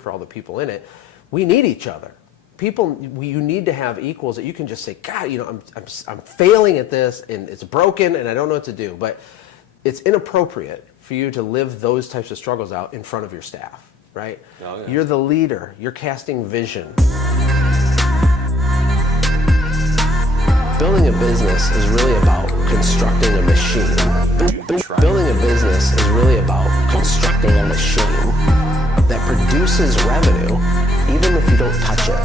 for all the people in it. We need each other. You need to have equals that you can just say, God, I'm failing at this and it's broken and I don't know what to do. But it's inappropriate for you to live those types of struggles out in front of your staff, right? Oh, yeah. You're the leader. You're casting vision. Building a business is really about constructing a machine. Building a business is really about constructing a machine that produces revenue even if you don't touch it.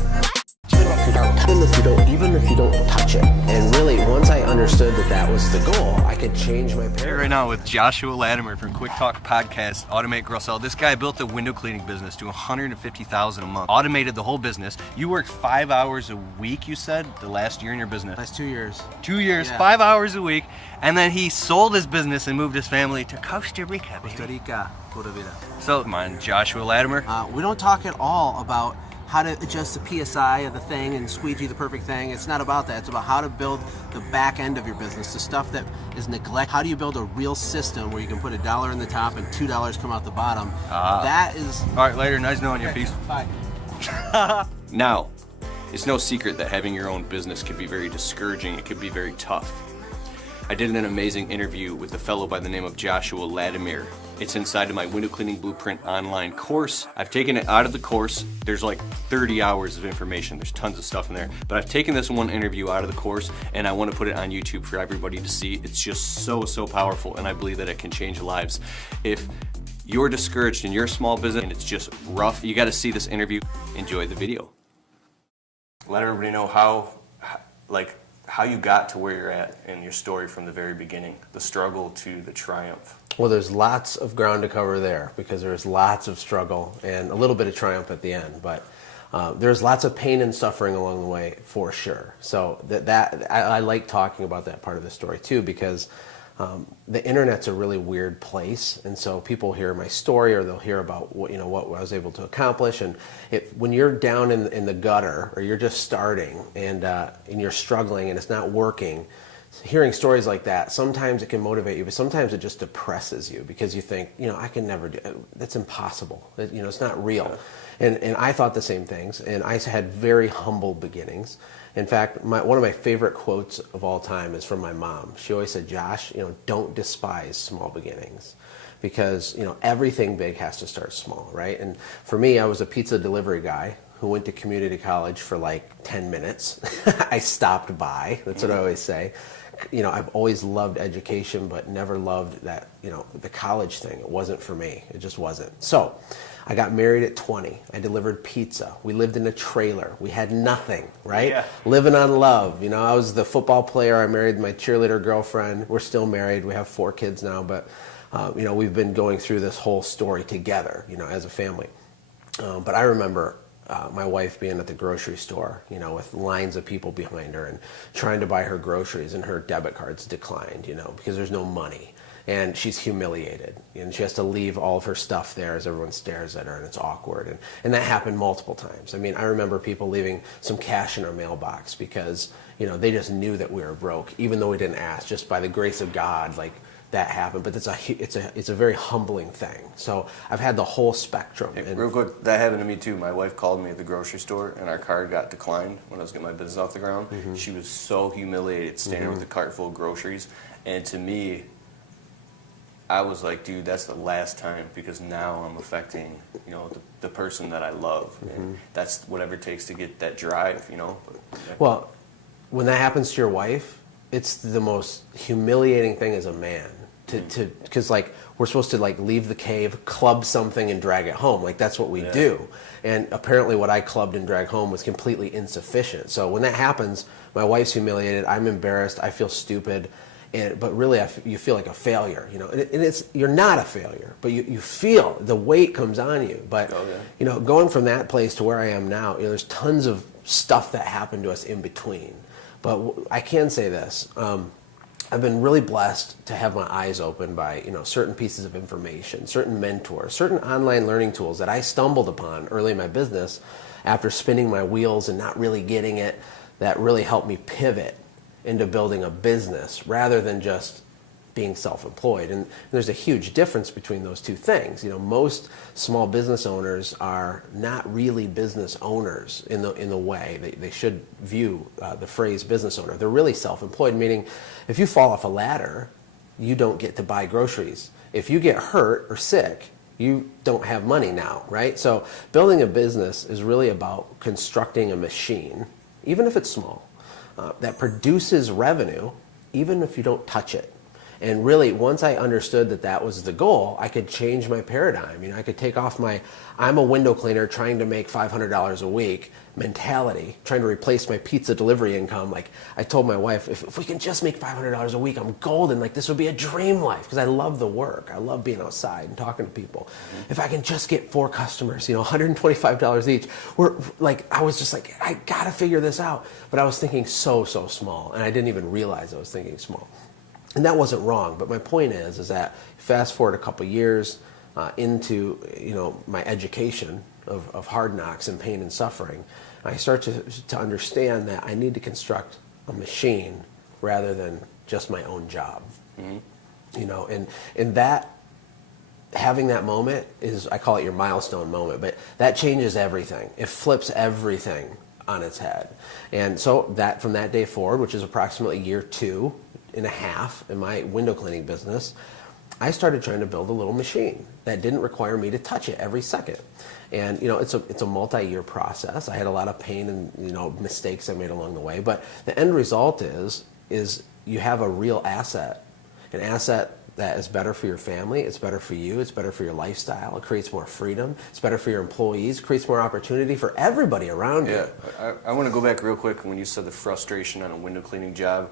Even if you don't touch it. And really, once I understood that was the goal, I could change my paradigm. Here right now with Joshua Latimer from Quick Talk Podcast, Automate, Grow, Sell. This guy built a window cleaning business to $150,000 a month. Automated the whole business. You worked 5 hours a week, you said, the last year in your business. Last 2 years. 2 years, yeah. 5 hours a week. And then he sold his business and moved his family to Costa Rica. Costa Rica, pura vida. So, come on, Joshua Latimer. We don't talk at all about how to adjust the PSI of the thing and squeegee the perfect thing. It's not about that. It's about how to build the back end of your business, the stuff that is neglected. How do you build a real system where you can put $1 in the top and $2 come out the bottom? That is... All right, later. Nice knowing you. Peace. Bye. Now, it's no secret that having your own business can be very discouraging. It can be very tough. I did an amazing interview with a fellow by the name of Joshua Latimer. It's inside of my Window Cleaning Blueprint online course. I've taken it out of the course. There's like 30 hours of information. There's tons of stuff in there. But I've taken this one interview out of the course and I want to put it on YouTube for everybody to see. It's just so powerful, and I believe that it can change lives. If you're discouraged in your small business and it's just rough, you got to see this interview. Enjoy the video. Let everybody know how you got to where you're at in your story from the very beginning, the struggle to the triumph. Well, there's lots of ground to cover there because there's lots of struggle and a little bit of triumph at the end. But there's lots of pain and suffering along the way for sure. So I like talking about that part of the story too, because the internet's a really weird place, and so people hear my story or they'll hear about what I was able to accomplish. And when you're down in the gutter or you're just starting and you're struggling and it's not working, hearing stories like that, sometimes it can motivate you, but sometimes it just depresses you because you think, I can never do it. That's impossible. It's not real. And I thought the same things, and I had very humble beginnings. In fact, one of my favorite quotes of all time is from my mom. She always said, Josh, don't despise small beginnings, because everything big has to start small, right? And for me, I was a pizza delivery guy who went to community college for like 10 minutes. I stopped by. That's what I always say. I've always loved education, but never loved that, the college thing. It wasn't for me. It just wasn't. So I got married at 20. I delivered pizza. We lived in a trailer. We had nothing, right? Yeah. Living on love. I was the football player. I married my cheerleader girlfriend. We're still married. We have 4 kids now, but we've been going through this whole story together, as a family. But I remember my wife being at the grocery store, with lines of people behind her and trying to buy her groceries, and her debit cards declined, because there's no money. And she's humiliated, and she has to leave all of her stuff there as everyone stares at her, and it's awkward. And that happened multiple times. I mean, I remember people leaving some cash in our mailbox because, they just knew that we were broke, even though we didn't ask. Just by the grace of God, that happened. But it's a very humbling thing. So I've had the whole spectrum. Hey, real quick, that happened to me too. My wife called me at the grocery store, and our card got declined when I was getting my business off the ground. Mm-hmm. She was so humiliated standing with a cart full of groceries. And to me, I was like, dude, that's the last time, because now I'm affecting, the person that I love. Mm-hmm. And that's whatever it takes to get that drive, Well, when that happens to your wife, it's the most humiliating thing as a man because we're supposed to leave the cave, club something, and drag it home. That's what we do. And apparently what I clubbed and dragged home was completely insufficient. So when that happens, my wife's humiliated, I'm embarrassed, I feel stupid. But really, you feel like a failure, And you're not a failure, but you feel the weight comes on you. But going from that place to where I am now, there's tons of stuff that happened to us in between. But I can say this: I've been really blessed to have my eyes opened by certain pieces of information, certain mentors, certain online learning tools that I stumbled upon early in my business after spinning my wheels and not really getting it. That really helped me pivot into building a business rather than just being self-employed. And there's a huge difference between those two things. Most small business owners are not really business owners in the way they should view the phrase business owner. They're really self-employed, meaning if you fall off a ladder, you don't get to buy groceries. If you get hurt or sick, you don't have money now, right? So building a business is really about constructing a machine, even if it's small, that produces revenue, even if you don't touch it. And really, once I understood that was the goal, I could change my paradigm. I could take off my I'm a window cleaner trying to make $500 a week mentality, trying to replace my pizza delivery income. Like I told my wife, if we can just make $500 a week, I'm golden. Like this would be a dream life, because I love the work. I love being outside and talking to people. If I can just get 4 customers, $125 each, I was just like, I gotta figure this out. But I was thinking so small, and I didn't even realize I was thinking small. And that wasn't wrong, but my point is that fast forward a couple years into my education of hard knocks and pain and suffering, I start to understand that I need to construct a machine rather than just my own job. And that having that moment is, I call it your milestone moment, but that changes everything. It flips everything on its head. And so that from that day forward, which is approximately year 2.5 in my window cleaning business, I started trying to build a little machine that didn't require me to touch it every second. And it's a multi-year process. I had a lot of pain and mistakes I made along the way, but the end result is you have a real asset, an asset that is better for your family, it's better for you, it's better for your lifestyle, it creates more freedom, it's better for your employees, creates more opportunity for everybody around you. Yeah, I want to go back real quick when you said the frustration on a window cleaning job.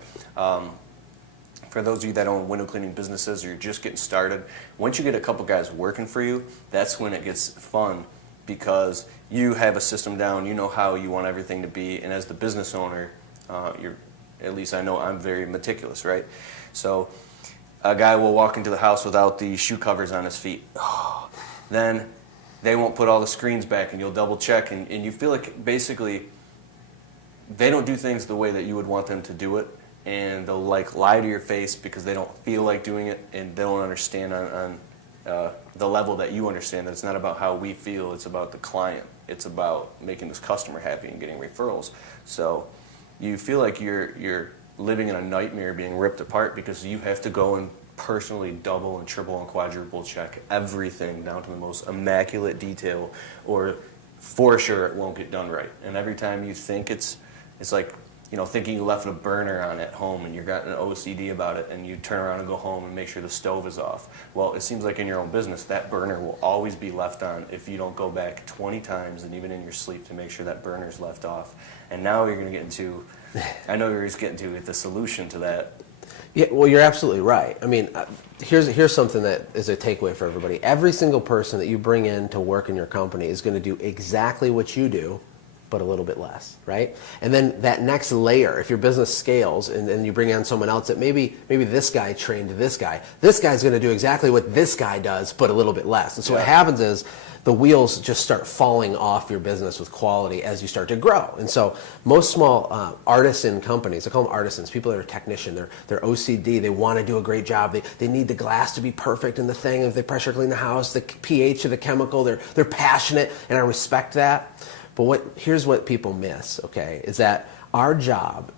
For those of you that own window cleaning businesses or you're just getting started, once you get a couple guys working for you, that's when it gets fun, because you have a system down, you know how you want everything to be, and as the business owner, at least I know I'm very meticulous, right? So a guy will walk into the house without the shoe covers on his feet. Then they won't put all the screens back, and you'll double check, and you feel like basically they don't do things the way that you would want them to do it, and they'll lie to your face because they don't feel like doing it, and they don't understand on the level that you understand that it's not about how we feel, it's about the client. It's about making this customer happy and getting referrals. So you feel like you're living in a nightmare, being ripped apart, because you have to go and personally double and triple and quadruple check everything down to the most immaculate detail, or for sure it won't get done right. And every time you think it's like, thinking you left a burner on at home and you've got an OCD about it, and you turn around and go home and make sure the stove is off. Well, it seems like in your own business, that burner will always be left on if you don't go back 20 times and even in your sleep to make sure that burner's left off. And now you're going to get into, I know you're just getting to the solution to that. Yeah, well, you're absolutely right. I mean, here's something that is a takeaway for everybody. Every single person that you bring in to work in your company is going to do exactly what you do, but a little bit less, right? And then that next layer, if your business scales and then you bring on someone else that maybe this guy trained this guy's going to do exactly what this guy does, but a little bit less. And so what happens is the wheels just start falling off your business with quality as you start to grow. And so most small artisan companies, I call them artisans, people that are technician, they're OCD, they want to do a great job, they need the glass to be perfect in the thing, if they pressure clean the house, the pH of the chemical, they're passionate, and I respect that. But here's what people miss, okay, is that our job,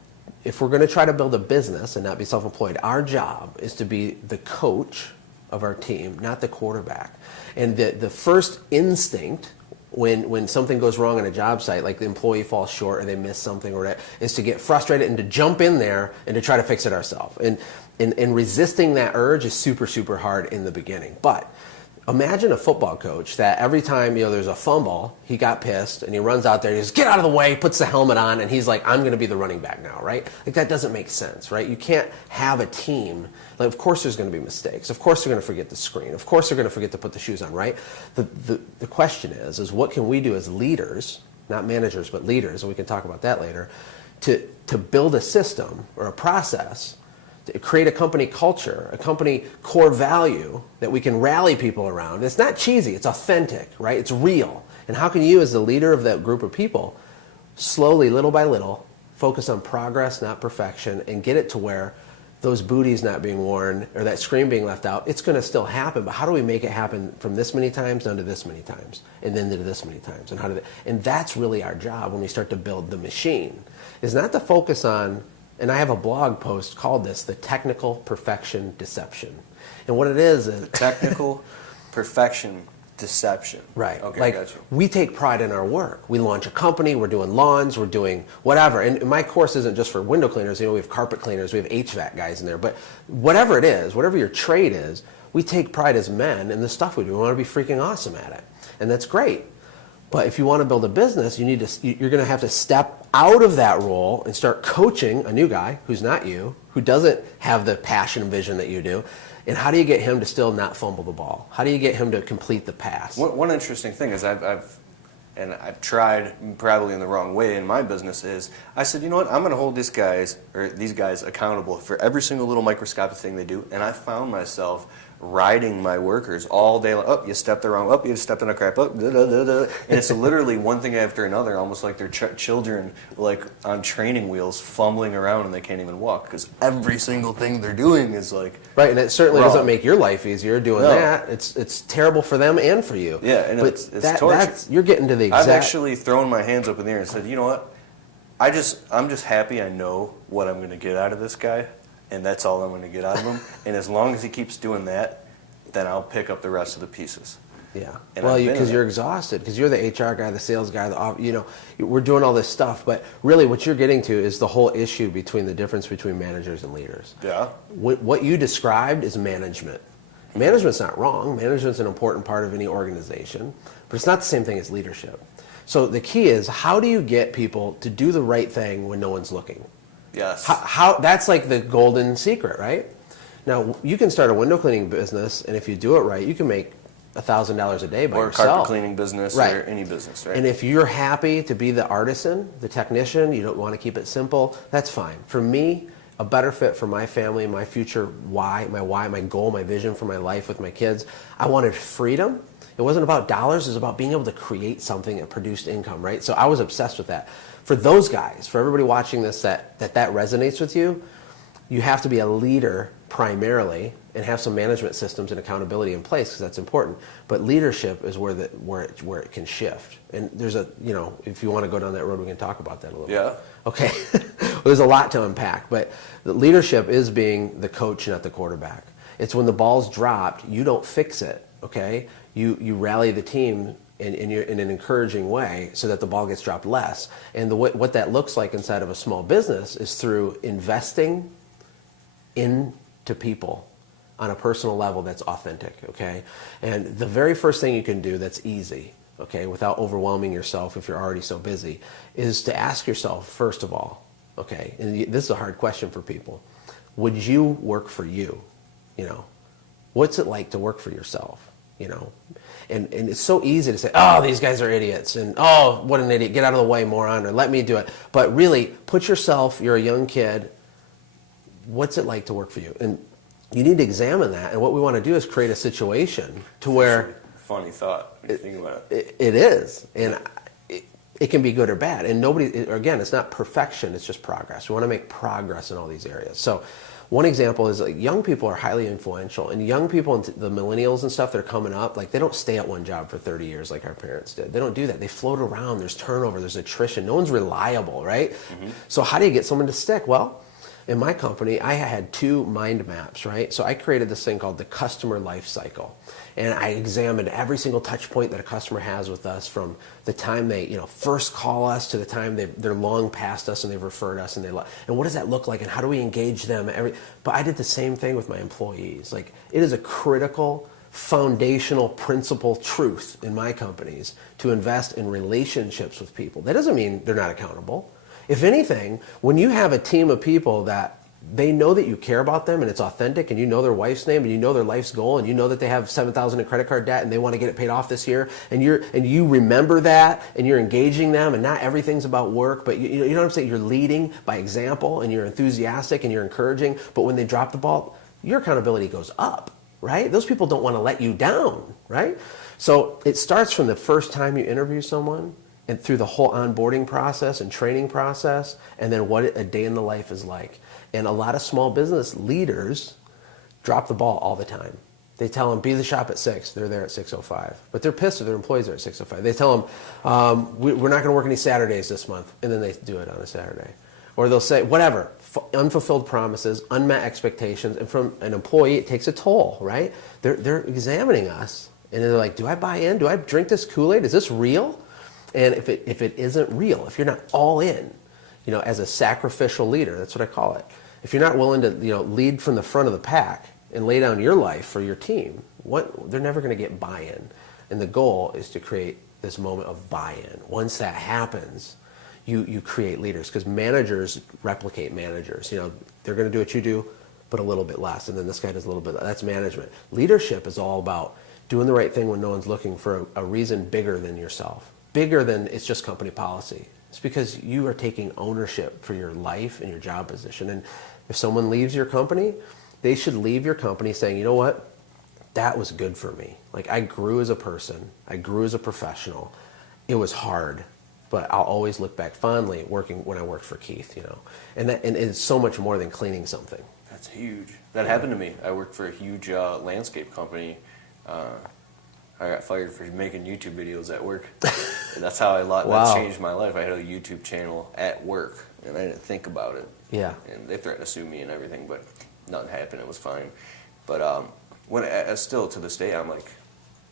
if we're going to try to build a business and not be self-employed, our job is to be the coach of our team, not the quarterback. And the first instinct when something goes wrong on a job site, like the employee falls short or they miss something, or that, is to get frustrated and to jump in there and to try to fix it ourselves. And resisting that urge is super, super hard in the beginning. But imagine a football coach that every time there's a fumble, he got pissed and he runs out there, he just get out of the way, puts the helmet on, and he's like, I'm going to be the running back now, right? Like that doesn't make sense, right? You can't have a team. Like, of course there's going to be mistakes. Of course they're going to forget the screen. Of course they're going to forget to put the shoes on, right? The question is what can we do as leaders, not managers, but leaders, and we can talk about that later, to build a system or a process, to create a company culture, a company core value that we can rally people around. It's not cheesy, it's authentic, right? It's real. And how can you, as the leader of that group of people, slowly, little by little, focus on progress, not perfection, and get it to where those booties not being worn or that screen being left out, it's going to still happen. But how do we make it happen from this many times down to this many times, and then to this many times, and that's really our job when we start to build the machine. Is not to focus on, and I have a blog post called this, the technical perfection deception, and what it is Technical perfection deception. Right. Okay, like, got you. we take pride in our work. We launch a company, we're doing lawns, we're doing whatever. And my course isn't just for window cleaners. We have carpet cleaners, we have HVAC guys in there. But whatever it is, whatever your trade is, we take pride as men in the stuff we do. We want to be freaking awesome at it. And that's great. But if you want to build a business, you're going to have to step out of that role and start coaching a new guy who's not you, who doesn't have the passion and vision that you do. And how do you get him to still not fumble the ball? How do you get him to complete the pass? One interesting thing is I've tried probably in the wrong way in my business is I said, you know what, I'm going to hold these guys accountable for every single little microscopic thing they do, and I found myself riding my workers all day long. Oh, you stepped the wrong, you stepped in a crap, and it's literally one thing after another, almost like they're children like on training wheels fumbling around and they can't even walk because every single thing they're doing is like right, and it certainly wrong. Doesn't make your life easier doing that. It's terrible for them and for you. Yeah, and but it's torture. You're getting to the exact... I've actually thrown my hands up in the air and said, you know what, I'm just happy I know what I'm going to get out of this guy, and that's all I'm going to get out of him. And as long as he keeps doing that, then I'll pick up the rest of the pieces. Yeah. And well, because you're exhausted, because you're the HR guy, the sales guy, we're doing all this stuff, but really what you're getting to is the whole issue between the difference between managers and leaders. Yeah. What you described is management. Management's not wrong. Management's an important part of any organization, but it's not the same thing as leadership. So the key is, how do you get people to do the right thing when no one's looking? Yes. How that's like the golden secret, right? Now, you can start a window cleaning business, and if you do it right, you can make $1,000 a day by or yourself. Or carpet cleaning business, right. Or any business, right? And if you're happy to be the artisan, the technician, you don't want to keep it simple, that's fine. For me, a better fit for my family, my future why, my goal, my vision for my life with my kids, I wanted freedom. It wasn't about dollars, it was about being able to create something that produced income, right? So I was obsessed with that. For those guys, for everybody watching this that resonates with you, you have to be a leader primarily and have some management systems and accountability in place because that's important. But leadership is where it can shift. And there's if you want to go down that road, we can talk about that a little bit. Okay. Well, there's a lot to unpack, but the leadership is being the coach, not the quarterback. It's when the ball's dropped, you don't fix it, okay? You rally the team in an encouraging way so that the ball gets dropped less. And what that looks like inside of a small business is through investing into people on a personal level that's authentic, okay? And the very first thing you can do that's easy, okay, without overwhelming yourself if you're already so busy, is to ask yourself, first of all, okay, and this is a hard question for people, would you work for you? What's it like to work for yourself? And it's so easy to say, oh, these guys are idiots, and oh, what an idiot, get out of the way, moron, or let me do it. But really, put yourself, you're a young kid, what's it like to work for you? And you need to examine that, and what we want to do is create a situation to where... Funny thought, when you think about it. It is, and it can be good or bad, and again, it's not perfection, it's just progress. We want to make progress in all these areas. So one example is like young people are highly influential, and young people, the millennials and stuff that are coming up, like they don't stay at one job for 30 years like our parents did. They don't do that. They float around. There's turnover. There's attrition. No one's reliable, right? Mm-hmm. So how do you get someone to stick? Well, in my company, I had 2 mind maps, right? So I created this thing called the customer life cycle. And I examined every single touch point that a customer has with us from the time they first call us to the time they're long past us and they've referred us and and what does that look like and how do we engage them? But I did the same thing with my employees. Like, it is a critical foundational principle truth in my companies to invest in relationships with people. That doesn't mean they're not accountable. If anything, when you have a team of people that they know that you care about them and it's authentic and you know their wife's name and you know their life's goal and you know that they have $7,000 in credit card debt and they want to get it paid off this year and you remember that and you're engaging them and not everything's about work, but you know what I'm saying? You're leading by example and you're enthusiastic and you're encouraging, but when they drop the ball, your accountability goes up, right? Those people don't want to let you down, right? So it starts from the first time you interview someone. and through the whole onboarding process and training process, and then what a day in the life is like. And a lot of small business leaders drop the ball all the time. They tell them, be at the shop at 6. They're there at 6:05. But they're pissed if their employees are at 6:05. They tell them, we're not going to work any Saturdays this month. And then they do it on a Saturday. Or they'll say, whatever, unfulfilled promises, unmet expectations. And from an employee, it takes a toll, right? They're examining us. And they're like, do I buy in? Do I drink this Kool-Aid? Is this real? And if it isn't real, if you're not all in, as a sacrificial leader, that's what I call it. If you're not willing to, lead from the front of the pack and lay down your life for your team, they're never going to get buy-in. And the goal is to create this moment of buy-in. Once that happens, you create leaders, because managers replicate managers. They're going to do what you do, but a little bit less. And then this guy does a little bit. That's management. Leadership is all about doing the right thing when no one's looking, for a reason bigger than yourself. Bigger than it's just company policy. It's because you are taking ownership for your life and your job position. And if someone leaves your company, they should leave your company saying, you know what? That was good for me. Like, I grew as a person. I grew as a professional. It was hard, but I'll always look back fondly when I worked for Keith, And it's so much more than cleaning something. That's huge. That happened to me. I worked for a huge landscape company. I got fired for making YouTube videos at work. And that's how Wow. that changed my life. I had a YouTube channel at work, and I didn't think about it. Yeah. And they threatened to sue me and everything, but nothing happened. It was fine. But still to this day, I'm like,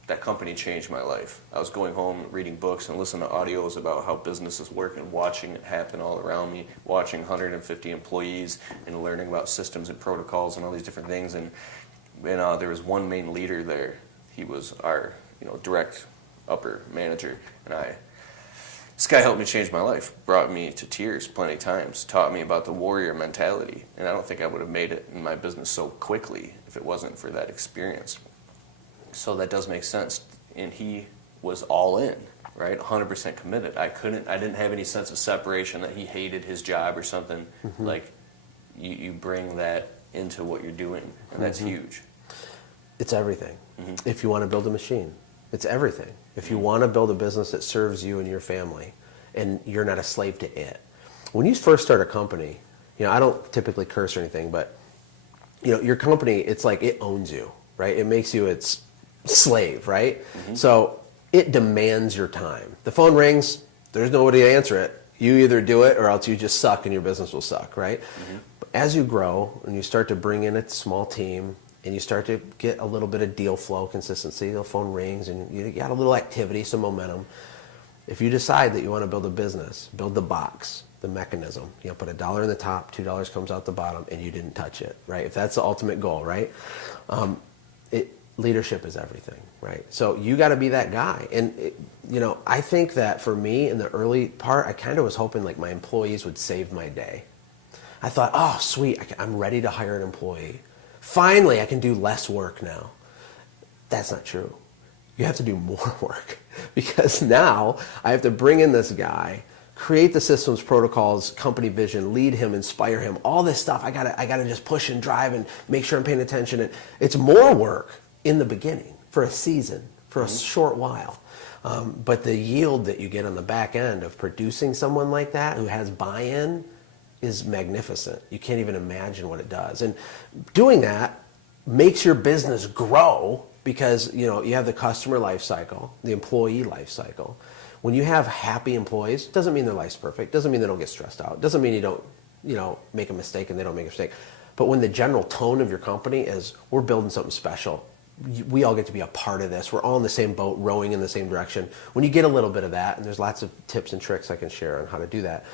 that company changed my life. I was going home, reading books and listening to audios about how businesses work and watching it happen all around me, watching 150 employees and learning about systems and protocols and all these different things. And there was one main leader there. He was our, direct upper manager, and this guy helped me change my life, brought me to tears plenty of times, taught me about the warrior mentality, and I don't think I would have made it in my business so quickly if it wasn't for that experience. So that does make sense, and he was all in, right, 100% committed. I didn't have any sense of separation that he hated his job or something. Mm-hmm. Like, you bring that into what you're doing, and that's huge. It's everything. Mm-hmm. If you want to build a machine, it's everything. If you want to build a business that serves you and your family, and you're not a slave to it. When you first start a company, I don't typically curse or anything, but your company, it's like it owns you, right? It makes you its slave, right? Mm-hmm. So it demands your time. The phone rings, there's nobody to answer it. You either do it or else you just suck and your business will suck, right? Mm-hmm. But as you grow and you start to bring in a small team, and you start to get a little bit of deal flow, consistency, the phone rings, and you got a little activity, some momentum. If you decide that you want to build a business, build the box, the mechanism. Put $1 in the top, $2 comes out the bottom, and you didn't touch it, right? If that's the ultimate goal, right? Leadership is everything, right? So you got to be that guy. And, I think that for me in the early part, I kind of was hoping like my employees would save my day. I thought, oh, sweet, I'm ready to hire an employee. Finally, I can do less work now. That's not true. You have to do more work, because now I have to bring in this guy, create the systems, protocols, company vision, lead him, inspire him, all this stuff. I gotta just push and drive and make sure I'm paying attention. And it's more work in the beginning, for a season, for a short while. But the yield that you get on the back end of producing someone like that who has buy-in is magnificent. You can't even imagine what it does. And doing that makes your business grow, because you have the customer life cycle, the employee life cycle. When you have happy employees, doesn't mean their life's perfect, doesn't mean they don't get stressed out, doesn't mean you don't make a mistake and they don't make a mistake. But when the general tone of your company is, we're building something special, we all get to be a part of this, we're all in the same boat, rowing in the same direction. When you get a little bit of that, and there's lots of tips and tricks I can share on how to do that,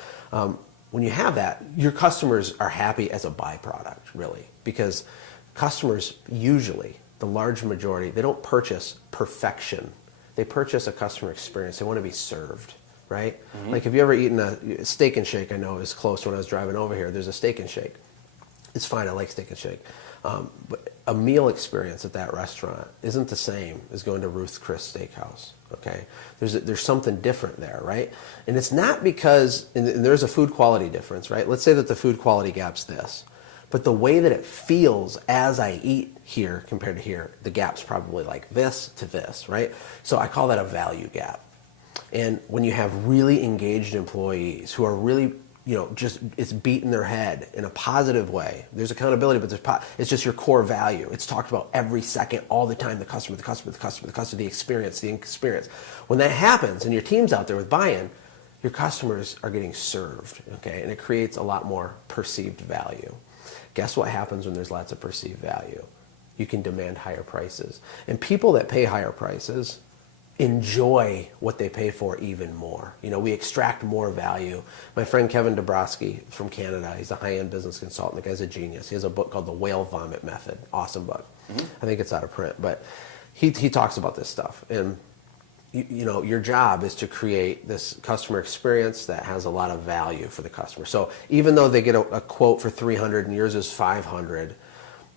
when you have that, your customers are happy as a byproduct, really, because customers usually, the large majority, they don't purchase perfection. They purchase a customer experience. They want to be served, right? Mm-hmm. Like, have you ever eaten a Steak and Shake? I know it was close when I was driving over here. There's a Steak and Shake. It's fine. I like Steak and Shake. But a meal experience at that restaurant isn't the same as going to Ruth's Chris Steakhouse. Okay, there's something different there, right? And it's not because, and there's a food quality difference, right? Let's say that the food quality gap's this, but the way that it feels as I eat here compared to here, the gap's probably like this to this, right? So I call that a value gap. And when you have really engaged employees who are really, just it's beating their head in a positive way. There's accountability, but it's just your core value. It's talked about every second, all the time, the customer, the experience. When that happens and your team's out there with buy-in, your customers are getting served, okay? And it creates a lot more perceived value. Guess what happens when there's lots of perceived value? You can demand higher prices. And people that pay higher prices enjoy what they pay for even more. We extract more value. My friend Kevin Dabrowski from Canada, he's a high-end business consultant. The guy's a genius. He has a book called The Whale Vomit Method. Awesome book. I think it's out of print, but he talks about this stuff. And your job is to create this customer experience that has a lot of value for the customer. So even though they get a quote for $300 and yours is $500,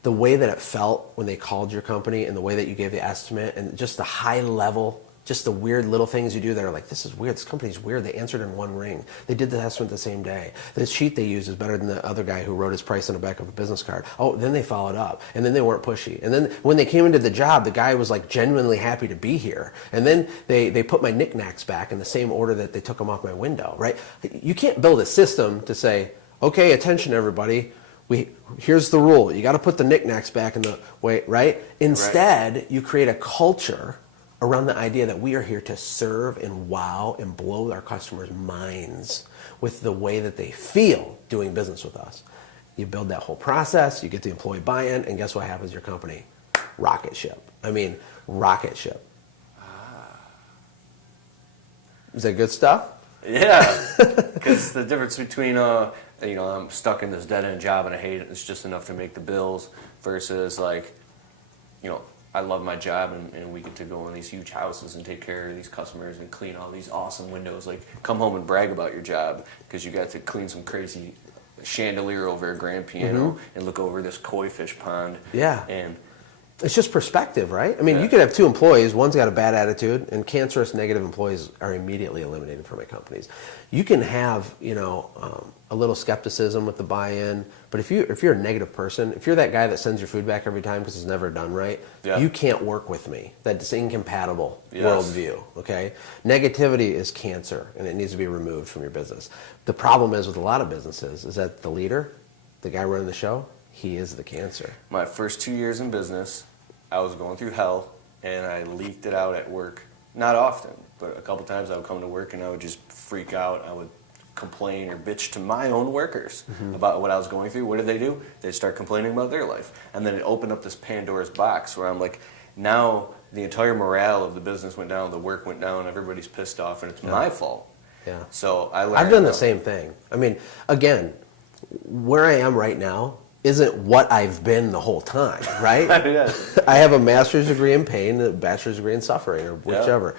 the way that it felt when they called your company and the way that you gave the estimate and just the high level, just the weird little things you do that are like, this is weird, this company's weird, they answered in one ring. They did the estimate the same day. The sheet they used is better than the other guy who wrote his price on the back of a business card. Oh, then they followed up, and then they weren't pushy. And then when they came into the job, the guy was like genuinely happy to be here. And then they put my knickknacks back in the same order that they took them off my window, right? You can't build a system to say, okay, attention everybody, here's the rule. You got to put the knickknacks back in the way, right? Instead, you create a culture around the idea that we are here to serve and wow and blow our customers' minds with the way that they feel doing business with us. You build that whole process, you get the employee buy-in, and guess what happens to your company? Rocket ship. Rocket ship. Is that good stuff? Yeah, because the difference between, I'm stuck in this dead-end job and I hate it, it's just enough to make the bills, versus I love my job and we get to go in these huge houses and take care of these customers and clean all these awesome windows. Like, come home and brag about your job because you got to clean some crazy chandelier over a grand piano and look over this koi fish pond. Yeah. And it's just perspective, right? You could have two employees, one's got a bad attitude, and cancerous negative employees are immediately eliminated from my companies. You can have, a little skepticism with the buy-in, but if you're a negative person, if you're that guy that sends your food back every time because it's never done right, you can't work with me. That's incompatible worldview, okay? Negativity is cancer, and it needs to be removed from your business. The problem is with a lot of businesses is that the leader, the guy running the show, he is the cancer. My first 2 years in business, I was going through hell, and I leaked it out at work. Not often, but a couple times I would come to work and I would just freak out. I would complain or bitch to my own workers about what I was going through. What did they do? They'd start complaining about their life. And then it opened up this Pandora's box where I'm like, now the entire morale of the business went down, the work went down, everybody's pissed off, and it's my fault. Yeah. So I've done the same thing. Again, where I am right now isn't what I've been the whole time, right? I have a master's degree in pain, a bachelor's degree in suffering, or whichever.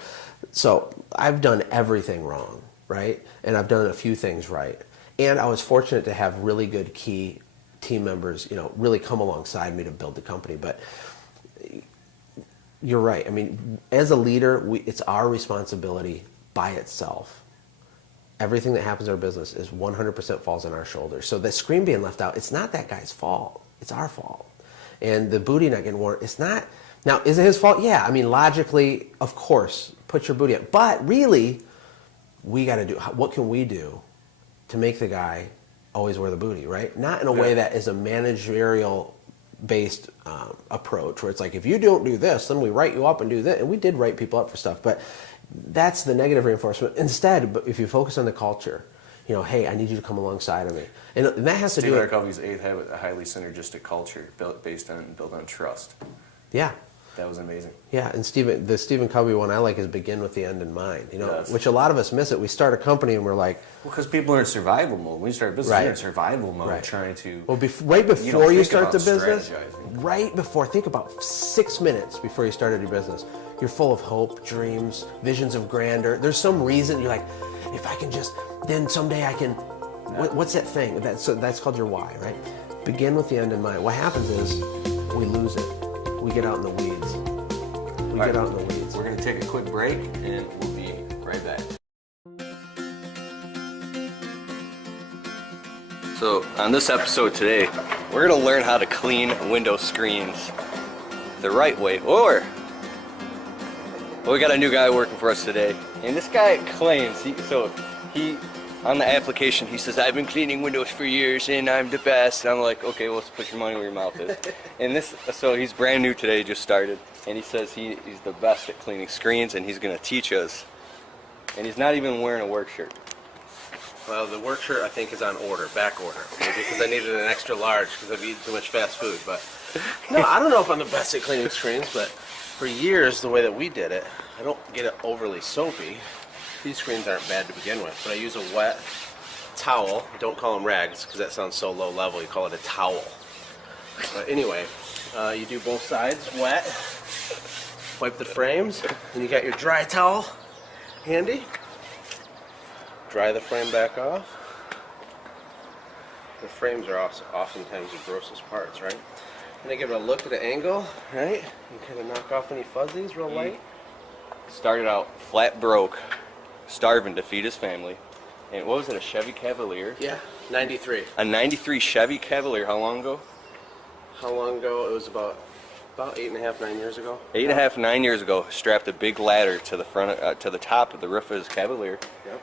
So I've done everything wrong, right? And I've done a few things right. And I was fortunate to have really good key team members, really come alongside me to build the company. But you're right. As a leader, it's our responsibility by itself. Everything that happens in our business is 100% falls on our shoulders. So the screen being left out, it's not that guy's fault. It's our fault. And the booty not getting worn, it's not. Now, is it his fault? Yeah. Logically, of course, put your booty up. But really, we got to do, what can we do to make the guy always wear the booty, right? Not in a way that is a managerial-based approach where it's like, if you don't do this, then we write you up and do this. And we did write people up for stuff, but that's the negative reinforcement. Instead, if you focus on the culture, hey, I need you to come alongside of me. And that has to do with Stephen Covey's 8th Habit, a highly synergistic culture built on trust. Yeah. That was amazing. Yeah, and the Stephen Covey one I like is begin with the end in mind, which a lot of us miss it. We start a company and we're like... Well, because people are in survival mode. When you start a business, you're in survival mode trying to... Well, right before you start the business, think about 6 minutes before you started your business, you're full of hope, dreams, visions of grandeur. There's some reason you're like, if I can just, then someday I can... What's that thing? That's called your why, right? Begin with the end in mind. What happens is we lose it. We get out in the weeds. We're going to take a quick break, and we'll be right back. So, on this episode today, we're going to learn how to clean window screens the right way. We got a new guy working for us today, And this guy claims, he on the application, he says, I've been cleaning windows for years and I'm the best. And I'm like, okay, well, let's put your money where your mouth is. And so he's brand new today, just started. And he says he's the best at cleaning screens and he's going to teach us. And he's not even wearing a work shirt. Well, the work shirt I think is on order, back order. Maybe because I needed an extra large because I've eaten too much fast food. But no, I don't know if I'm the best at cleaning screens, but for years, the way that we did it, I don't get it overly soapy. These screens aren't bad to begin with, but I use a wet towel. Don't call them rags because that sounds so low level. You call it a towel. But anyway, you do both sides wet, wipe the frames, and you got your dry towel handy. Dry the frame back off. The frames are also oftentimes the grossest parts, right? And I give it a look at the angle, right? And kind of knock off any fuzzies real light. Started out flat broke, starving to feed his family. And what was it, a Chevy Cavalier? Yeah, 93. A 93 Chevy Cavalier, how long ago? How long ago? It was about 8.5, 9 years ago. 8.5, 9 years ago, strapped a big ladder to the front, to the top of the roof of his Cavalier. Yep.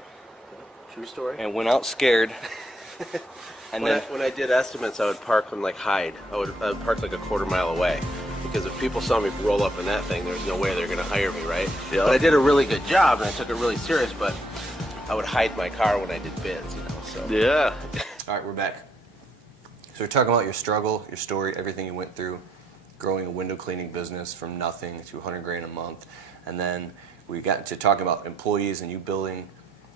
True story. And went out scared. And when I did estimates, I would park and like hide. I would park like a quarter mile away. Because if people saw me roll up in that thing, there's no way they're going to hire me, right? Yep. But I did a really good job, and I took it really serious, but I would hide my car when I did bids, you know, so. Yeah. All right, we're back. So we're talking about your struggle, your story, everything you went through, growing a window cleaning business from nothing to 100 grand a month. And then we got into talking about employees and you building,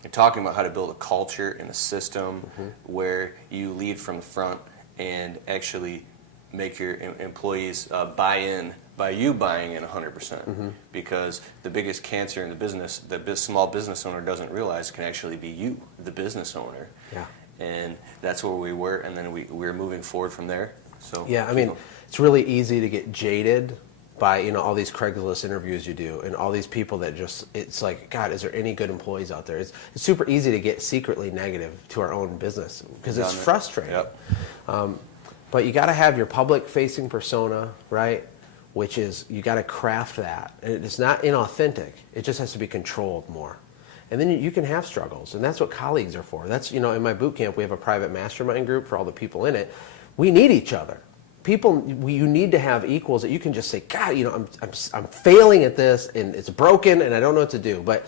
and talking about how to build a culture and a system where you lead from the front and actually make your employees buy in by you buying in 100%. Because the biggest cancer in the business, the small business owner doesn't realize can actually be you, the business owner. Yeah. And that's where we were, and then we're moving forward from there. So Yeah, I mean, it's really easy to get jaded by, you know, all these Craigslist interviews you do and all these people that just, it's like, God, is there any good employees out there? It's super easy to get secretly negative to our own business because it's frustrating. Yep. But you got to have your public-facing persona, right? Which is, you got to craft that. And it's not inauthentic. It just has to be controlled more. And then you can have struggles, and that's what colleagues are for. That's, you know, in my boot camp, we have a private mastermind group for all the people in it. We need each other. You need to have equals that you can just say, God, you know, I'm failing at this, and it's broken, and I don't know what to do. But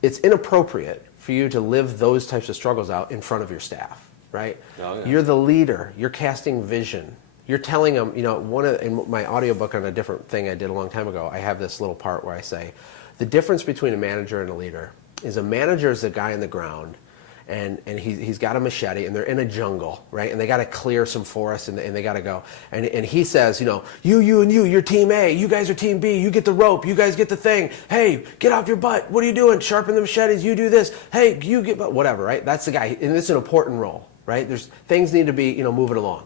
it's inappropriate for you to live those types of struggles out in front of your staff. Right? Oh, yeah. You're the leader. You're casting vision. You're telling them, you know, in my audiobook on a different thing I did a long time ago, I have this little part where I say, the difference between a manager and a leader is a manager is the guy on the ground, and he's got a machete, and they're in a jungle, right? And they got to clear some forest, and they got to go. And he says, you know, you and you're team A, you guys are team B, you get the rope, you guys get the thing. Hey, get off your butt. What are you doing? Sharpen the machetes. You do this. Hey, you get whatever, right? That's the guy, and it's an important role. Right? There's things need to be, you know, moving along.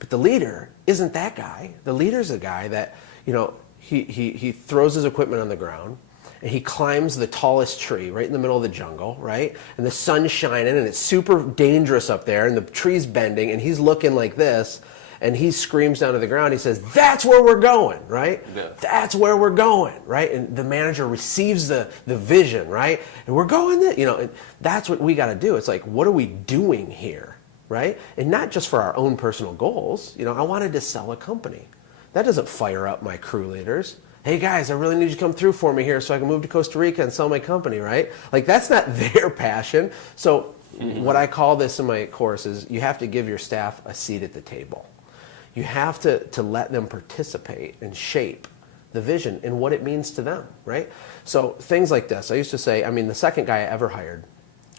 But the leader isn't that guy. The leader's a guy that, you know, he throws his equipment on the ground and he climbs the tallest tree right in the middle of the jungle, right? And the sun's shining and it's super dangerous up there and the tree's bending and he's looking like this and he screams down to the ground. He says, "That's where we're going," right? Yeah. That's where we're going, right? And the manager receives the vision, right? And we're going there, you know, and that's what we got to do. It's like, what are we doing here, right? And not just for our own personal goals. You know, I wanted to sell a company. That doesn't fire up my crew leaders. Hey guys, I really need you to come through for me here so I can move to Costa Rica and sell my company, right? Like that's not their passion. So what I call this in my course is you have to give your staff a seat at the table. You have to let them participate and shape the vision and what it means to them, right? So things like this. I used to say, I mean, the second guy I ever hired,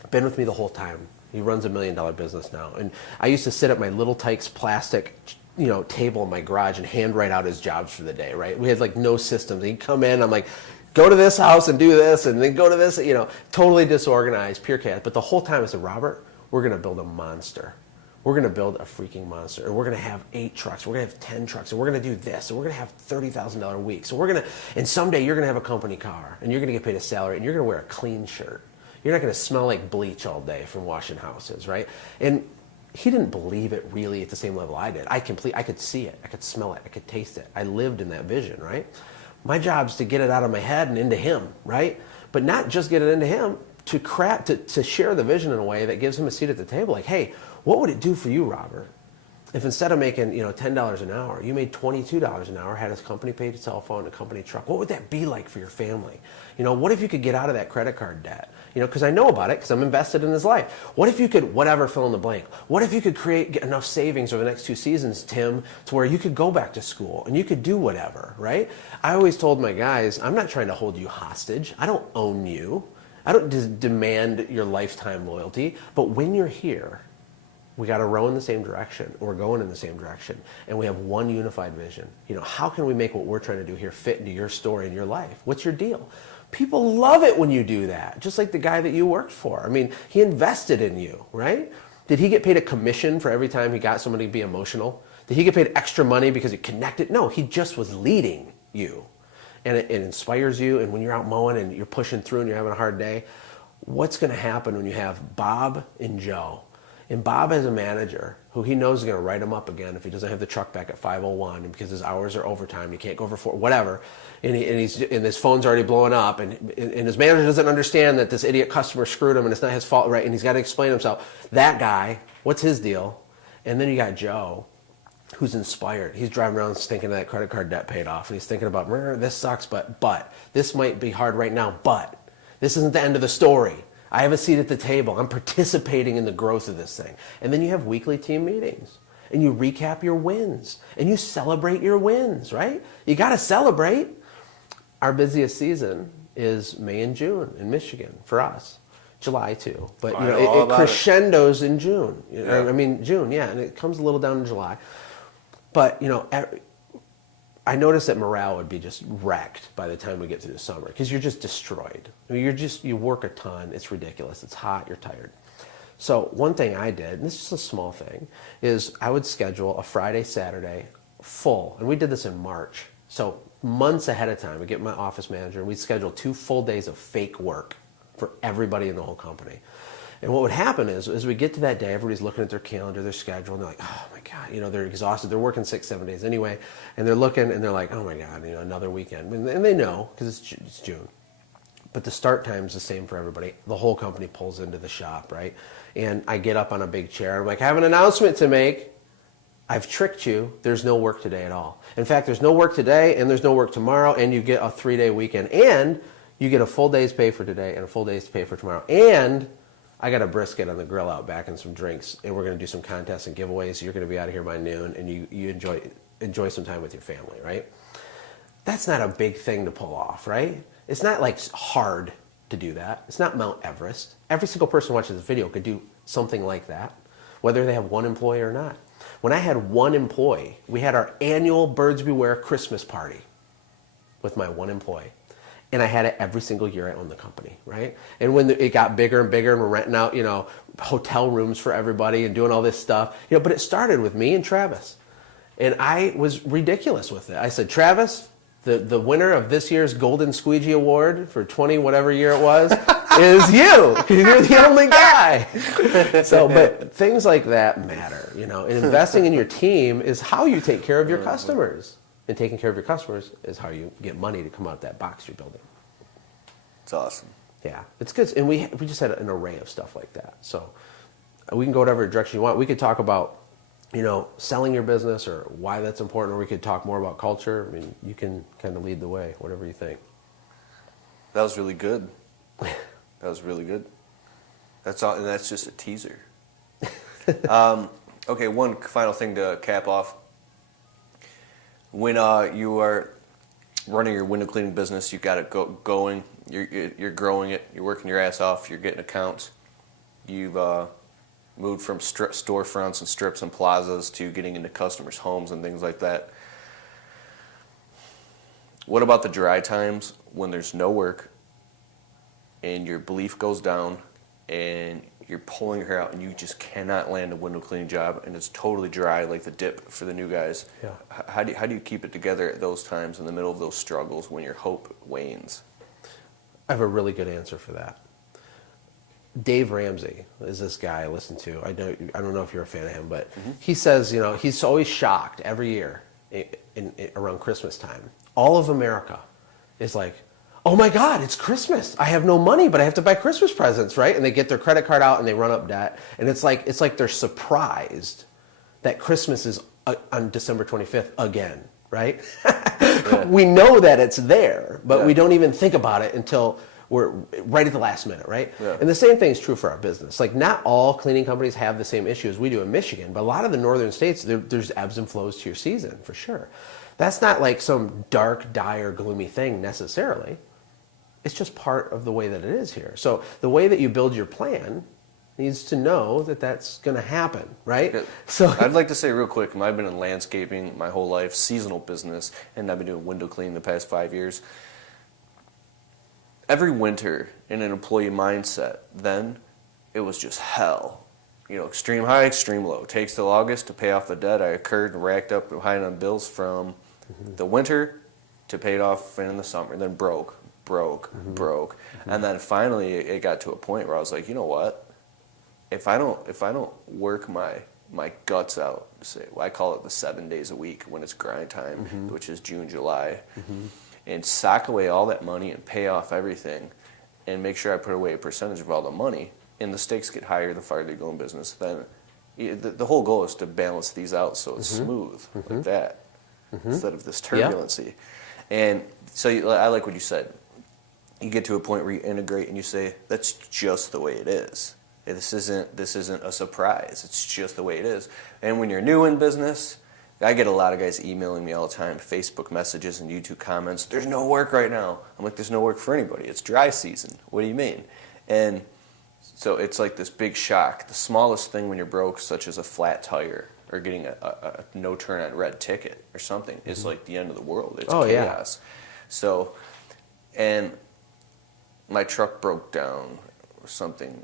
been with me the whole time. He runs $1 million business now. And I used to sit at my Little Tykes plastic, you know, table in my garage and handwrite out his jobs for the day, right? We had like no systems. He'd come in, I'm like, go to this house and do this, and then go to this, you know, totally disorganized, pure chaos. But the whole time I said, Robert, we're going to build a monster. We're going to build a freaking monster, and we're going to have 8 trucks. We're going to have 10 trucks, and we're going to do this, and we're going to have $30,000 a week. So we're going to, and someday you're going to have a company car, and you're going to get paid a salary, and you're going to wear a clean shirt. You're not going to smell like bleach all day from washing houses, right? And he didn't believe it really at the same level I did. I could see it, I could smell it, I could taste it. I lived in that vision, right? My job's to get it out of my head and into him, right? but not just get it into him, to share the vision in a way that gives him a seat at the table. Like, hey, what would it do for you, Robert, if instead of making $10 an hour, you made $22 an hour, had a company paid cell phone, a company truck? What would that be like for your family? What if you could get out of that credit card debt? Because I know about it because I'm invested in his life. What if you could, whatever, fill in the blank? What if you could get enough savings over the next 2 seasons, Tim, to where you could go back to school and you could do whatever, right? I always told my guys, I'm not trying to hold you hostage. I don't own you. I don't demand your lifetime loyalty. But when you're here, we got to row in the same direction. We're going in the same direction. And we have one unified vision. How can we make what we're trying to do here fit into your story and your life? What's your deal? People love it when you do that. Just like the guy that you worked for. I mean, he invested in you, right? Did he get paid a commission for every time he got somebody to be emotional? Did he get paid extra money because he connected? No, he just was leading you. And it inspires you. And when you're out mowing and you're pushing through and you're having a hard day, what's going to happen when you have Bob and Joe? And Bob has a manager who he knows is going to write him up again if he doesn't have the truck back at 5:01, and because his hours are overtime, he can't go over 4, whatever, and his phone's already blowing up, and his manager doesn't understand that this idiot customer screwed him and it's not his fault, right? And he's got to explain himself. That guy, what's his deal? And then you got Joe, who's inspired. He's driving around thinking that credit card debt paid off, and he's thinking about, this sucks, but this might be hard right now, but this isn't the end of the story. I have a seat at the table. I'm participating in the growth of this thing. And then you have weekly team meetings, and you recap your wins, and you celebrate your wins, right? You got to celebrate. Our busiest season is May and June in Michigan for us. July too, but it crescendos in June. June, yeah, and it comes a little down in July. But I noticed that morale would be just wrecked by the time we get through the summer because you're just destroyed. You work a ton. It's ridiculous. It's hot. You're tired. So one thing I did, and this is just a small thing, is I would schedule a Friday, Saturday full. And we did this in March. So months ahead of time, we get my office manager, and we'd schedule 2 full days of fake work for everybody in the whole company. And what would happen is, as we get to that day, everybody's looking at their calendar, their schedule, and they're like, oh my God, they're exhausted. They're working 6-7 days anyway. And they're looking and they're like, oh my God, another weekend. And they know because it's June. But the start time's the same for everybody. The whole company pulls into the shop, right? And I get up on a big chair. I'm like, I have an announcement to make. I've tricked you. There's no work today at all. In fact, there's no work today and there's no work tomorrow, and you get a 3-day weekend. And you get a full day's pay for today and a full day's pay for tomorrow. And I got a brisket on the grill out back and some drinks, and we're going to do some contests and giveaways. You're going to be out of here by noon, and you enjoy some time with your family, right? That's not a big thing to pull off, right? It's not like hard to do that. It's not Mount Everest. Every single person watching this video could do something like that, whether they have one employee or not. When I had one employee, we had our annual Birds Beware Christmas party with my one employee. And I had it every single year I owned the company, right? And when it got bigger and bigger and we're renting out, hotel rooms for everybody and doing all this stuff, but it started with me and Travis. And I was ridiculous with it. I said, Travis, the winner of this year's Golden Squeegee Award for 20 whatever year it was is you, because you're the only guy. But things like that matter, and investing in your team is how you take care of your customers. And taking care of your customers is how you get money to come out of that box you're building. It's awesome. Yeah, it's good. And we just had an array of stuff like that. So we can go whatever direction you want. We could talk about, selling your business or why that's important, or we could talk more about culture. I mean, you can kind of lead the way, whatever you think. That was really good. That's all, and that's just a teaser. Okay, one final thing to cap off. When you are running your window cleaning business, you got it going. You're growing it. You're working your ass off. You're getting accounts. You've moved from storefronts and strips and plazas to getting into customers' homes and things like that. What about the dry times when there's no work and your belief goes down and you're pulling your hair out and you just cannot land a window cleaning job and it's totally dry, like the dip for the new guys? Yeah. How do you keep it together at those times in the middle of those struggles when your hope wanes? I have a really good answer for that. Dave Ramsey is this guy I listen to. I don't know if you're a fan of him, but he says, he's always shocked every year around Christmas time. All of America is like, oh my God, it's Christmas. I have no money, but I have to buy Christmas presents, right? And they get their credit card out and they run up debt. And it's like they're surprised that Christmas is on December 25th again, right? Yeah. We know that it's there, but we don't even think about it until we're right at the last minute, right? Yeah. And the same thing is true for our business. Like, not all cleaning companies have the same issue as we do in Michigan, but a lot of the northern states, there's ebbs and flows to your season, for sure. That's not like some dark, dire, gloomy thing necessarily. It's just part of the way that it is here. So the way that you build your plan needs to know that that's going to happen, right? Yeah. So I'd like to say real quick, I've been in landscaping my whole life, seasonal business, and I've been doing window cleaning the past 5 years. Every winter in an employee mindset, then it was just hell. You know, extreme high, extreme low. Takes till August to pay off the debt I incurred and racked up behind on bills from the winter to pay it off in the summer, then broke. And then finally it got to a point where I was like, you know what? If I don't work my guts out, say, well, I call it the 7 days a week when it's grind time, which is June, July, and sock away all that money and pay off everything and make sure I put away a percentage of all the money, and the stakes get higher the farther you go in business, then the whole goal is to balance these out so it's smooth like that instead of this turbulency. And so I like what you said. You get to a point where you integrate and you say, that's just the way it is. This isn't a surprise. It's just the way it is. And when you're new in business, I get a lot of guys emailing me all the time, Facebook messages and YouTube comments, there's no work right now. I'm like, there's no work for anybody. It's dry season. What do you mean? And so it's like this big shock. The smallest thing when you're broke, such as a flat tire or getting a no turn on red ticket or something, is like the end of the world. It's chaos. So, and my truck broke down or something,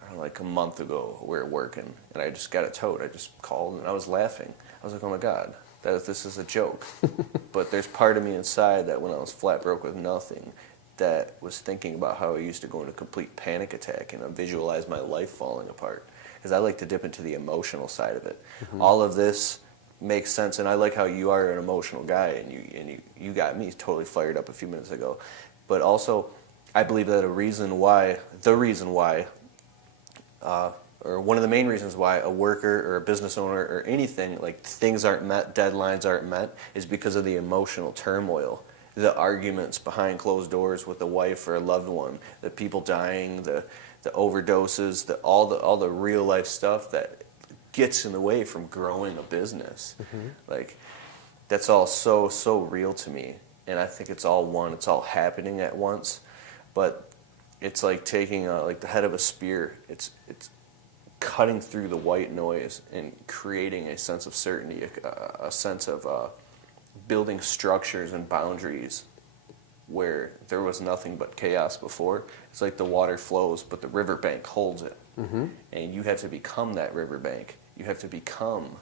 I don't know, like a month ago. We were working, and I just got it towed. I just called, and I was laughing. I was like, oh my God, this is a joke. But there's part of me inside that when I was flat broke with nothing, that was thinking about how I used to go into complete panic attack and visualize my life falling apart. Because I like to dip into the emotional side of it. All of this makes sense, and I like how you are an emotional guy, and you got me totally fired up a few minutes ago. But also, I believe that the reason why, or one of the main reasons why a worker or a business owner or anything, like things aren't met, deadlines aren't met, is because of the emotional turmoil. The arguments behind closed doors with a wife or a loved one, the people dying, the overdoses, all the real life stuff that gets in the way from growing a business. Like, that's all so real to me, and I think it's all happening at once. But it's like taking like the head of a spear. It's cutting through the white noise and creating a sense of certainty, a sense of building structures and boundaries where there was nothing but chaos before. It's like the water flows, but the riverbank holds it. And you have to become that riverbank. You have to become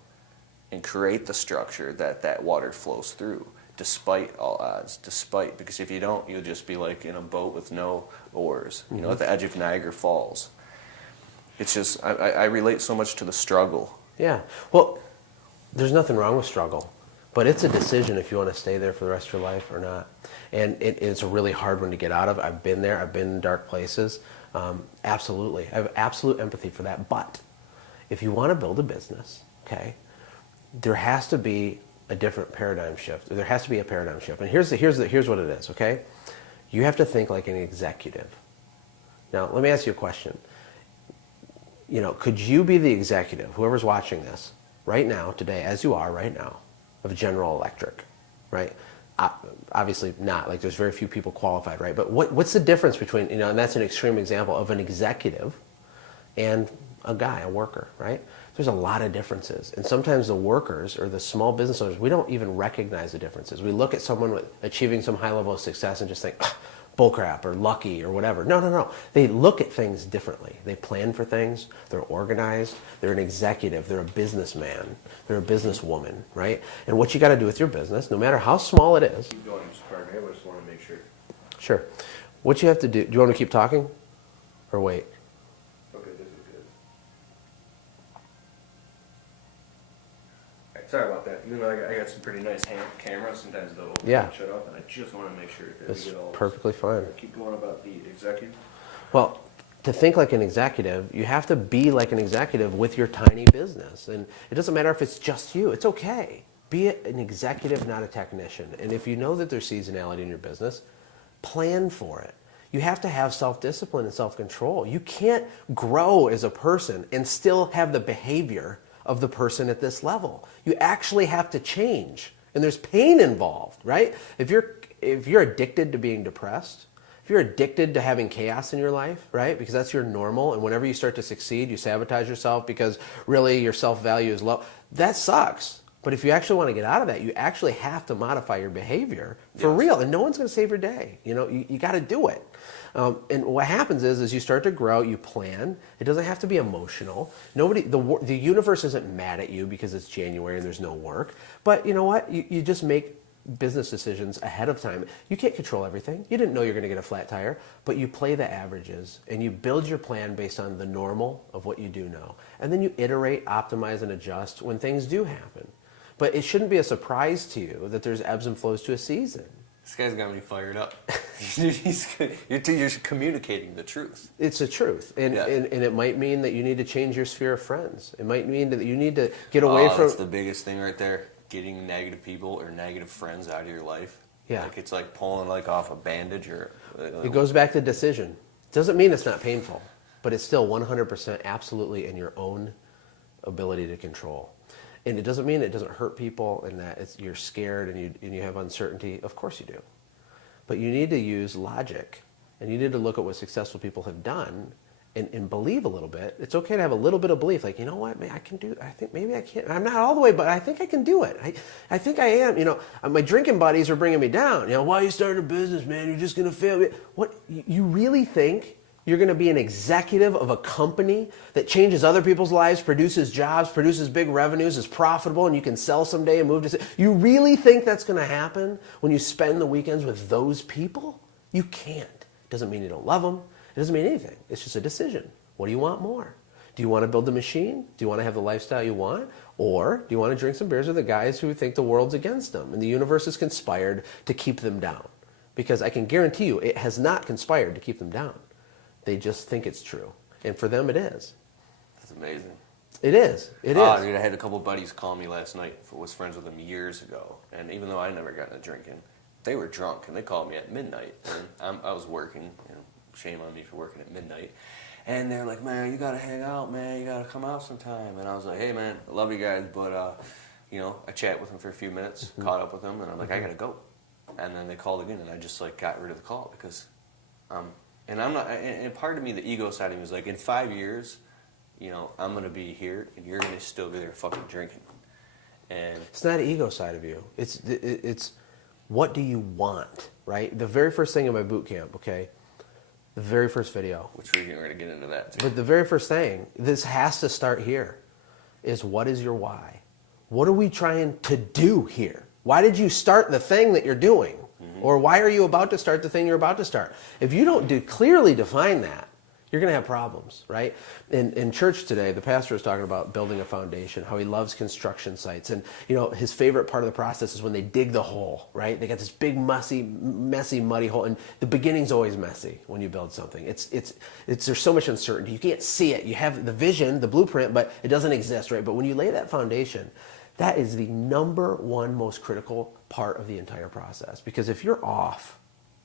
and create the structure that water flows through, despite all odds, because if you don't, you'll just be like in a boat with no oars, you know, at the edge of Niagara Falls. It's just, I relate so much to the struggle. Yeah, well, there's nothing wrong with struggle, but it's a decision if you want to stay there for the rest of your life or not. And it's a really hard one to get out of. I've been there, I've been in dark places. Absolutely, I have absolute empathy for that. But if you want to build a business, okay, there has to be a different paradigm shift. There has to be a paradigm shift. And here's what it is, okay? You have to think like an executive. Now, let me ask you a question. You know, could you be the executive, whoever's watching this, right now, today, as you are right now, of General Electric, right? Obviously not. Like, there's very few people qualified, right? But what's the difference between, you know, and that's an extreme example of an executive and a guy, a worker, right? There's a lot of differences. And sometimes the workers or the small business owners, we don't even recognize the differences. We look at someone achieving some high level of success and just think, bullcrap or lucky or whatever. No. They look at things differently. They plan for things. They're organized. They're an executive. They're a businessman. They're a businesswoman, right? And what you got to do with your business, no matter how small it is. Keep going, pardon me. I just want to make sure. Sure. What you have to do you want me to keep talking or wait? Okay, this is good. All right, Sorry about that. Even though I got some pretty nice cameras, sometimes they'll open Yeah. and shut up, and I just want to make sure that It's we get all perfectly fine. Keep going about the executive. Well, to think like an executive, you have to be like an executive with your tiny business. And it doesn't matter if it's just you. It's okay. Be an executive, not a technician. And if you know that there's seasonality in your business, plan for it. You have to have self-discipline and self-control. You can't grow as a person and still have the behavior of the person at this level. You actually have to change. And there's pain involved, right? If you're addicted to being depressed, if you're addicted to having chaos in your life, right? Because that's your normal, and whenever you start to succeed, you sabotage yourself because really your self-value is low. That sucks. But if you actually want to get out of that, you actually have to modify your behavior for real. And no one's going to save your day. You know, you got to do it. And what happens is, as you start to grow, you plan. It doesn't have to be emotional. The universe isn't mad at you because it's January and there's no work. But you know what? You just make business decisions ahead of time. You can't control everything. You didn't know you're going to get a flat tire, but you play the averages and you build your plan based on the normal of what you do know. And then you iterate, optimize, and adjust when things do happen. But it shouldn't be a surprise to you that there's ebbs and flows to a season. This guy's got me fired up. You're communicating the truth. It's the truth. And it might mean that you need to change your sphere of friends. It might mean that you need to get away from... That's the biggest thing right there. Getting negative people or negative friends out of your life. Yeah. Like it's like pulling like off a bandage or... It goes back to decision. Doesn't mean it's not painful, but it's still 100% absolutely in your own ability to control. And it doesn't mean it doesn't hurt people and that you're scared and you have uncertainty. Of course you do. But you need to use logic, and you need to look at what successful people have done and believe a little bit. It's okay to have a little bit of belief, like, you know what, man, I can do it. I think maybe I can. I'm not all the way, but I think I can do it. I think I am. You know, my drinking buddies are bringing me down. You know, why are you starting a business, man? You're just going to fail. What, you really think you're going to be an executive of a company that changes other people's lives, produces jobs, produces big revenues, is profitable, and you can sell someday and move to... You really think that's going to happen when you spend the weekends with those people? You can't. Doesn't mean you don't love them. It doesn't mean anything. It's just a decision. What do you want more? Do you want to build the machine? Do you want to have the lifestyle you want? Or do you want to drink some beers with the guys who think the world's against them and the universe has conspired to keep them down? Because I can guarantee you it has not conspired to keep them down. They just think it's true. And for them, it is. That's amazing. It is. It is. is. Dude, I had a couple buddies call me last night. I was friends with them years ago. And even though I never got into drinking, they were drunk. And they called me at midnight. And I was working. You know, shame on me for working at midnight. And they're like, man, you got to hang out, man. You got to come out sometime. And I was like, hey, man, I love you guys. But, you know, I chat with them for a few minutes, caught up with them. And I'm like, I got to go. And then they called again. And I just, like, got rid of the call because... And I'm not, and part of me, the ego side of me was like, in 5 years, you know, I'm going to be here and you're going to still be there fucking drinking. And it's not an ego side of you. It's what do you want, right? The very first thing in my boot camp, okay, the very first video. Which we're going to get into that too. But the very first thing, this has to start here, is what is your why? What are we trying to do here? Why did you start the thing that you're doing? Or why are you about to start the thing you're about to start? If you don't clearly define that, you're going to have problems, right? In church today, the pastor was talking about building a foundation, how he loves construction sites. And, you know, his favorite part of the process is when they dig the hole, right? They got this big, messy, muddy hole. And the beginning's always messy when you build something. There's so much uncertainty. You can't see it. You have the vision, the blueprint, but it doesn't exist, right? But when you lay that foundation, that is the number one most critical part of the entire process. Because if you're off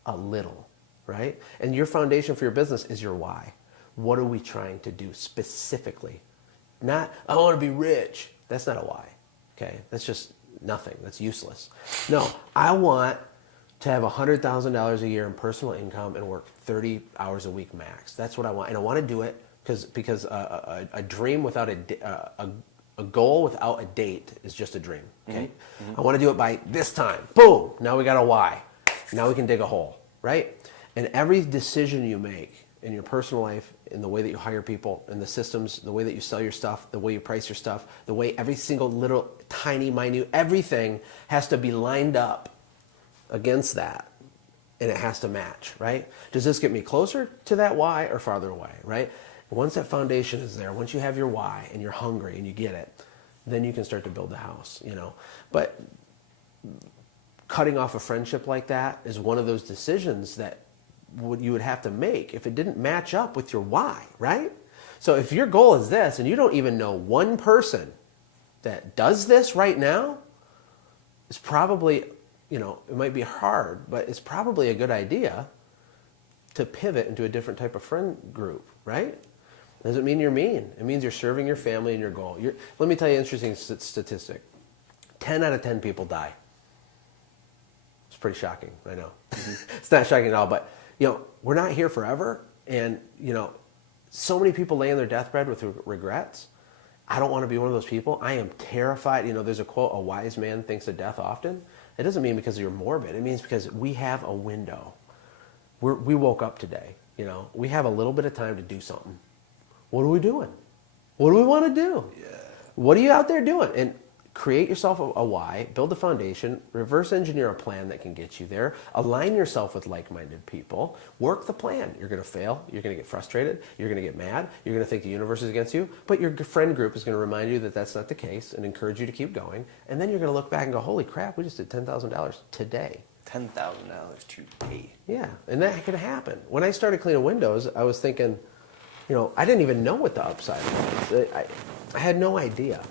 a little, right, and your foundation for your business is your why, what are we trying to do specifically? Not, I want to be rich. That's not a why, okay? That's just nothing. That's useless. No, I want to have $100,000 a year in personal income and work 30 hours a week max. That's what I want. And I want to do it because a dream without a goal without a date is just a dream, okay? I want to do it by this time. Boom! Now we got a why. Now we can dig a hole, right? And every decision you make in your personal life, in the way that you hire people, in the systems, the way that you sell your stuff, the way you price your stuff, the way every single little tiny, minute, everything has to be lined up against that. And it has to match, right? Does this get me closer to that why or farther away, right? Once that foundation is there, once you have your why and you're hungry and you get it, then you can start to build a house, But cutting off a friendship like that is one of those decisions that you would have to make if it didn't match up with your why, right? So if your goal is this and you don't even know one person that does this right now, it's probably, it might be hard, but it's probably a good idea to pivot into a different type of friend group, right? Doesn't mean you're mean. It means you're serving your family and your goal. Let me tell you an interesting statistic. 10 out of 10 people die. It's pretty shocking, I know. It's not shocking at all, but we're not here forever, and so many people lay on their deathbed with regrets. I don't want to be one of those people. I am terrified. There's a quote, a wise man thinks of death often. It doesn't mean because you're morbid. It means because we have a window. We woke up today. We have a little bit of time to do something. What are we doing? What do we want to do? Yeah. What are you out there doing? And create yourself a why, build a foundation, reverse engineer a plan that can get you there, align yourself with like-minded people, work the plan. You're going to fail, you're going to get frustrated, you're going to get mad, you're going to think the universe is against you, but your friend group is going to remind you that that's not the case and encourage you to keep going, and then you're going to look back and go, holy crap, we just did $10,000 today. $10,000 today. Yeah, and that can happen. When I started cleaning windows, I was thinking, I didn't even know what the upside was. I had no idea.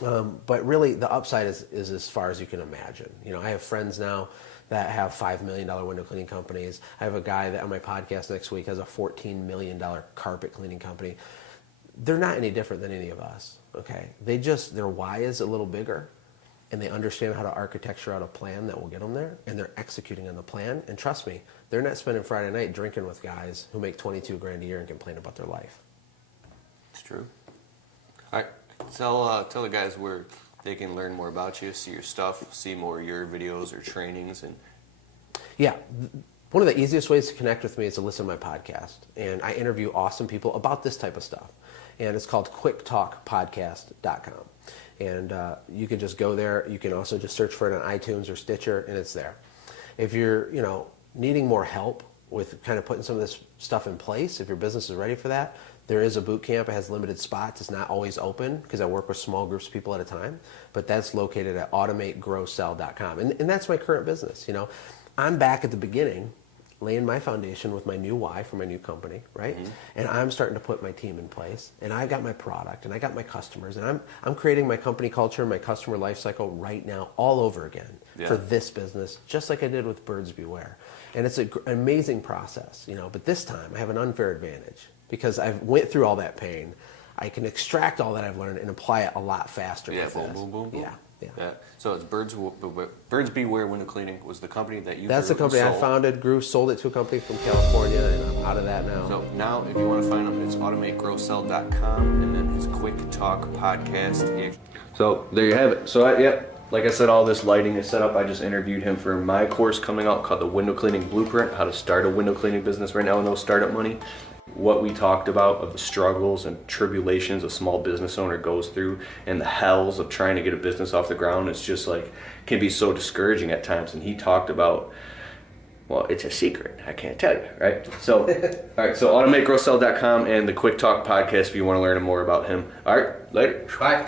But really, the upside is as far as you can imagine. I have friends now that have $5 million window cleaning companies. I have a guy that on my podcast next week has a $14 million carpet cleaning company. They're not any different than any of us, okay? Their why is a little bigger, and they understand how to architecture out a plan that will get them there, and they're executing on the plan. And trust me, they're not spending Friday night drinking with guys who make $22,000 a year and complain about their life. It's true. All right. Tell the guys where they can learn more about you, see your stuff, see more of your videos or trainings. And yeah, one of the easiest ways to connect with me is to listen to my podcast. And I interview awesome people about this type of stuff. And it's called quicktalkpodcast.com. And you can just go there. You can also just search for it on iTunes or Stitcher, and it's there. If you're needing more help with kind of putting some of this stuff in place, if your business is ready for that, there is a boot camp. It has limited spots. It's not always open because I work with small groups of people at a time. But that's located at automategrowsell.com. And that's my current business. I'm back at the beginning, laying my foundation with my new why for my new company, right? Mm-hmm. And I'm starting to put my team in place. And I've got my product, and I got my customers. And I'm creating my company culture and my customer life cycle right now all over again for this business, just like I did with Birds Beware. And it's an amazing process, But this time I have an unfair advantage. Because I've went through all that pain, I can extract all that I've learned and apply it a lot faster. Yeah, with boom, this. boom, boom, boom. Yeah. So it's Birds Beware Window Cleaning was the company that you. That's the company I founded, grew, sold it to a company from California, and I'm out of that now. So now, if you want to find him, it's automategrowsell.com, and then his Quick Talk podcast. So there you have it. So like I said, all this lighting is set up. I just interviewed him for my course coming out called the Window Cleaning Blueprint: How to Start a Window Cleaning Business Right Now with No Startup Money. What we talked about of the struggles and tribulations a small business owner goes through and the hells of trying to get a business off the ground, it's just can be so discouraging at times. And he talked about, well, it's a secret, I can't tell you, right? So all right, so automategrowsell.com and the Quick Talk podcast if you want to learn more about him. All right, later. Bye.